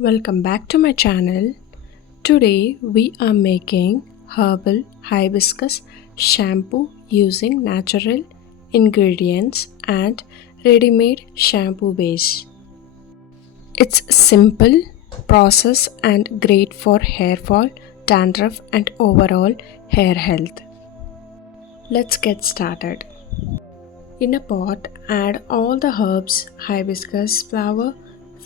Welcome back to my channel. Today we are making herbal hibiscus shampoo using natural ingredients and ready-made shampoo base. It's simple process and great for hair fall, dandruff and overall hair health. Let's get started. In a pot, add all the herbs hibiscus flower,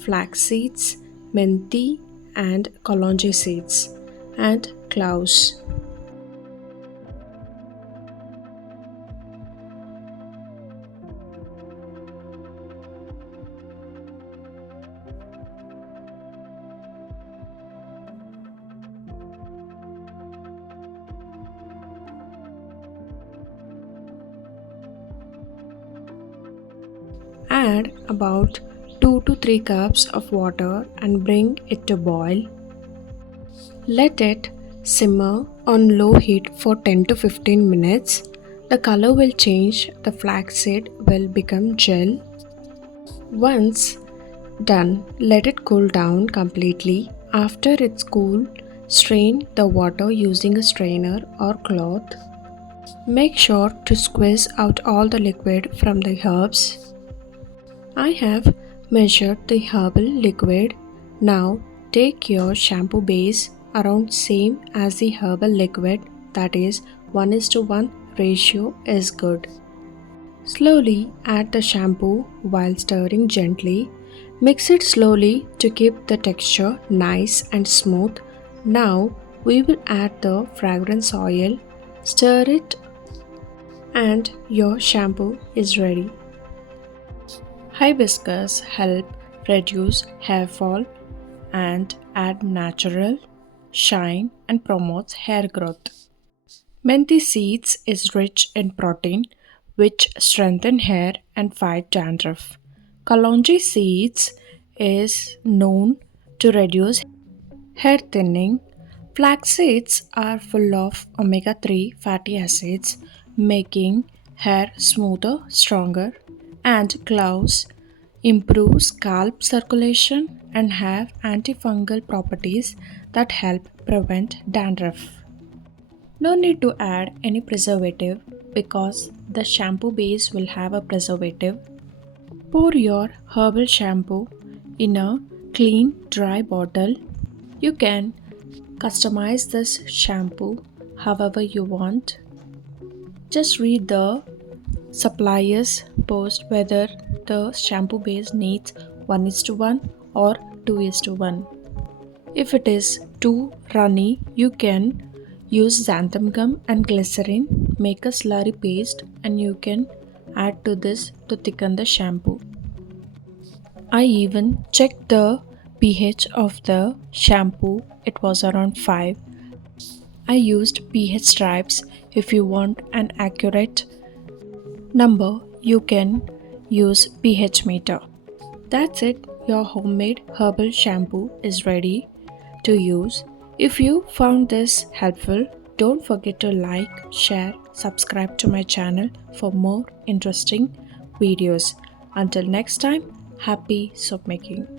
flax seeds, methi, and kalonji seeds, and cloves. Add about 2 to 3 cups of water and bring it to boil. Let it simmer on low heat for 10 to 15 minutes. The color will change, the flaxseed will become gel. Once done, let it cool down completely. After it's cool, strain the water using a strainer or cloth. Make sure to squeeze out all the liquid from the herbs. I have measured the herbal liquid. Now take your shampoo base around same as the herbal liquid, that is 1:1 ratio is good. Slowly add the shampoo while stirring gently. Mix it slowly to keep the texture nice and smooth. Now we will add the fragrance oil. Stir it and your shampoo is ready. Hibiscus help reduce hair fall and add natural shine and promotes hair growth. Methi seeds is rich in protein which strengthen hair and fight dandruff. Kalonji seeds is known to reduce hair thinning. Flax seeds are full of omega-3 fatty acids, making hair smoother, stronger, and cloves improve scalp circulation and have antifungal properties that help prevent dandruff. No need to add any preservative because the shampoo base will have a preservative. Pour your herbal shampoo in a clean, dry bottle. You can customize this shampoo however you want. Just read the supplier's post whether the shampoo base needs 1:1 or 2:1. If it is too runny, you can use xanthan gum and glycerin, make a slurry paste, and you can add to this to thicken the shampoo. I even checked the pH of the shampoo, it was around 5. I used pH stripes. If you want an accurate number, you can use pH meter. That's it, your homemade herbal shampoo is ready to use. If you found this helpful, don't forget to like, share, subscribe to my channel for more interesting videos. Until next time, happy soap making.